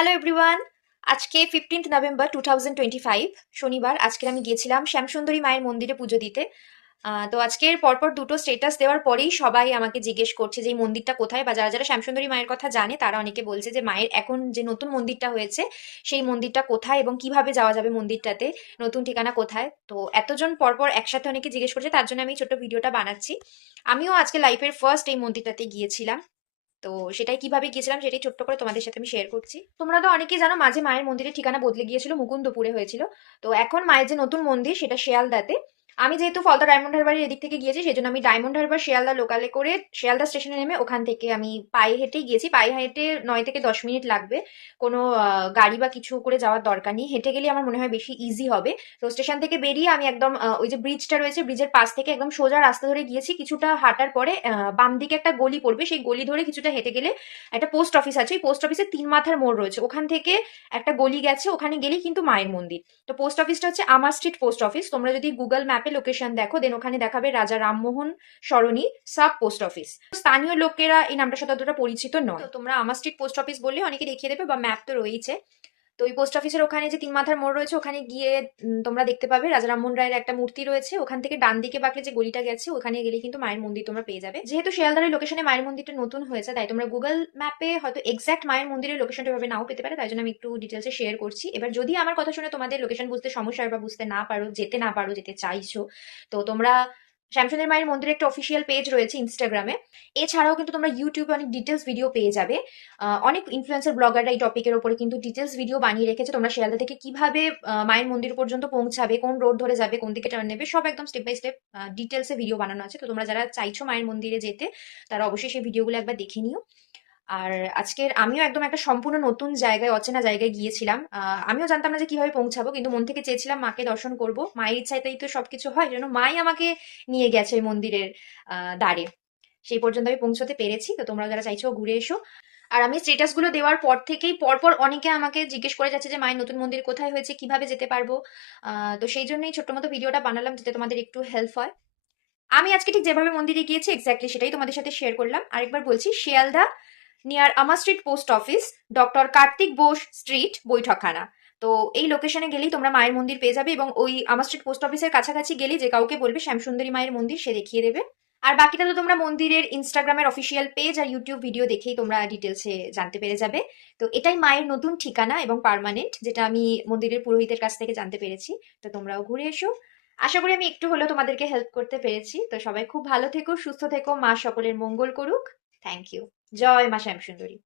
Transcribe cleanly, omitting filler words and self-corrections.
Hello everyone. আজকে 15th November 2025 শনিবার। আজকে আমি গিয়েছিলাম শ্যামসুন্দরী মায়ের মন্দিরে পুজো দিতে। তো আজকের পরপর দুটো স্টেটাস দেওয়ার পরেই সবাই আমাকে জিজ্ঞেস করছে যে এই মন্দিরটা কোথায়, বা যারা যারা শ্যামসুন্দরী মায়ের কথা জানে তারা অনেকে বলছে যে মায়ের এখন যে নতুন মন্দিরটা হয়েছে সেই মন্দিরটা কোথায় এবং কিভাবে যাওয়া যাবে মন্দিরটাতে, নতুন ঠিকানা কোথায়। তো এতজন পরপর একসাথে অনেকে জিজ্ঞেস করছে, তার জন্য আমি ছোট্ট ভিডিওটা বানাচ্ছি। আমিও আজকে লাইফের ফার্স্ট এই মন্দিরটাতে গিয়েছিলাম। তো সেটাই কিভাবে গিয়েছিলাম সেটাই ছোট্ট করে তোমাদের সাথে আমি শেয়ার করছি। তোমরা তো অনেকেই জানো মাঝে মায়ের মন্দিরের ঠিকানা বদলে গিয়েছিল, মুকুন্দপুরে হয়েছিল। তো এখন মায়ের যে নতুন মন্দির সেটা শিয়ালদাতে। আমি যেহেতু ফলতা ডায়মন্ড হারবারের এদিক থেকে গিয়েছি, সেজন্য আমি ডায়মন্ড হারবার শিয়ালদা লোকালে করে শিয়ালদা স্টেশনে নেমে ওখান থেকে আমি পায়ে হেঁটেই গিয়েছি। পায়ে হেঁটে 9 থেকে 10 মিনিট লাগবে। কোনো গাড়ি বা কিছু করে যাওয়ার দরকার নেই, হেঁটে গেলে আমার মনে হয় বেশি ইজি হবে। তো স্টেশন থেকে বেরিয়ে আমি একদম ওই যে ব্রিজটা রয়েছে ব্রিজের পাশ থেকে একদম সোজা রাস্তা ধরে গিয়েছি। কিছুটা হাঁটার পরে বাম দিকে একটা গলি পড়বে, সেই গলি ধরে কিছুটা হেঁটে গেলে একটা পোস্ট অফিস আছে। ওই পোস্ট অফিসে 3 মাথার মোড় রয়েছে, ওখান থেকে একটা গলি গেছে, ওখানে গেলেই কিন্তু মায়ের মন্দির। তো পোস্ট অফিসটা হচ্ছে আমার স্ট্রিট পোস্ট অফিস। তোমরা যদি গুগল ম্যাপে লোকেশন দেখো দেন ওখানে দেখাবে রাজা রামমোহন সরণি সাব পোস্ট অফিস। স্থানীয় লোকেরা এই নামটার সাথে অতটা পরিচিত নয়, তো তোমরা আমার স্ট্রিট পোস্ট অফিস বললে অনেকে দেখিয়ে দেবে, বা ম্যাপ তো রয়েছে। তো ওই পোস্ট অফিসের ওখানে যে 3 মাথার মোড় রয়েছে ওখানে গিয়ে তোমরা দেখতে পাবে রাজা রামমোহন রায়ের একটা মূর্তি রয়েছে। ওখান থেকে ডান দিকে বাঁকলে যে গলিটা গেছে ওখানে গেলে কিন্তু মায়ের মন্দির তোমরা পেয়ে যাবে। যেহেতু শিয়ালদারের লোকেশনে মায়ের মন্দিরটা নতুন হয়েছে, তাই তোমরা গুগল ম্যাপে হয়তো এক্সাক্ট মায়ের মন্দিরের লোকেশনটা ভাবে নাও পেতে পারে, তাই জন্য আমি একটু ডিটেলসে শেয়ার করছি। এবার যদি আমার কথা শুনে তোমাদের লোকেশন বুঝতে সমস্যা হয় বা বুঝতে না পারো, যেতে চাইছো, তো তোমরা শ্যামসুন্দর মায়ের মন্দিরের একটা অফিসিয়াল পেজ রয়েছে ইনস্টাগ্রামে। এছাড়াও কিন্তু তোমরা ইউটিউবে অনেক ডিটেলস ভিডিও পেয়ে যাবে। অনেক ইনফ্লুয়েন্সার ব্লগাররা এই টপিকের উপরে কিন্তু ডিটেলস ভিডিও বানিয়ে রেখেছে। তোমরা শিয়ালদা থেকে কিভাবে মায়ের মন্দির পর্যন্ত পৌঁছাবে, কোন রোড ধরে যাবে, কোন দিকে টার্ন নেবে, সব একদম স্টেপ বাই স্টেপ ডিটেলসে ভিডিও বানানো আছে। তো তোমরা যারা চাইছো মায়ের মন্দিরে যেতে তারা অবশ্যই সেই ভিডিওগুলো একবার দেখে নিও। আর আজকের আমিও একদম একটা সম্পূর্ণ নতুন জায়গায়, অচেনা জায়গায় গিয়েছিলাম। আমিও জানতাম না যে কিভাবে পৌঁছাবো, কিন্তু মন থেকে চেয়েছিলাম মাকে দর্শন করব। মায়ের ইচ্ছাতেই তো সবকিছু হয়, যেন মাই আমাকে নিয়ে গেছে ওই মন্দিরের দ্বারে। সেই পর্যন্ত আমি পৌঁছতে পেরেছি। তো তোমরা যারা চাইছো ঘুরে এসো। আর আমি স্টেটাস গুলো দেওয়ার পর থেকেই পরপর অনেকে আমাকে জিজ্ঞেস করে যাচ্ছে যে মায়ের নতুন মন্দির কোথায় হয়েছে, কিভাবে যেতে পারবো। তো সেই জন্যই ছোট্ট মতো ভিডিওটা বানালাম, যাতে তোমাদের একটু হেল্প হয়। আমি আজকে ঠিক যেভাবে মন্দিরে গিয়েছি এক্স্যাক্টলি সেটাই তোমাদের সাথে শেয়ার করলাম। আরেকবার বলছি, Sealdah near Amherst street post office, doctor Kartik Bose street, Baithakkhana. তো এই লোকেশনে গেলেই তোমরা মায়ের মন্দির পেয়ে যাবে, এবং ওই আমার স্ট্রিট পোস্ট অফিসের কাছাকাছি গেলেই যে কাউকে বলবে শ্যামসুন্দরী মায়ের মন্দির, সে দেখিয়ে দেবে। আর বাকিটা তো তোমরা মন্দিরের ইনস্টাগ্রামের অফিসিয়াল পেজ আর ইউটিউব ভিডিও দেখেই তোমরা ডিটেলসে জানতে পেরে যাবে। তো এটাই মায়ের নতুন ঠিকানা এবং পার্মানেন্ট, যেটা আমি মন্দিরের পুরোহিতের কাছ থেকে জানতে পেরেছি। তো তোমরাও ঘুরে এসো। আশা করি আমি একটু হলেও তোমাদেরকে হেল্প করতে পেরেছি। তো সবাই খুব ভালো থেকো, সুস্থ থেকো, মা সকলের মঙ্গল করুক। Thank you. জয় মা শ্যামসুন্দরী।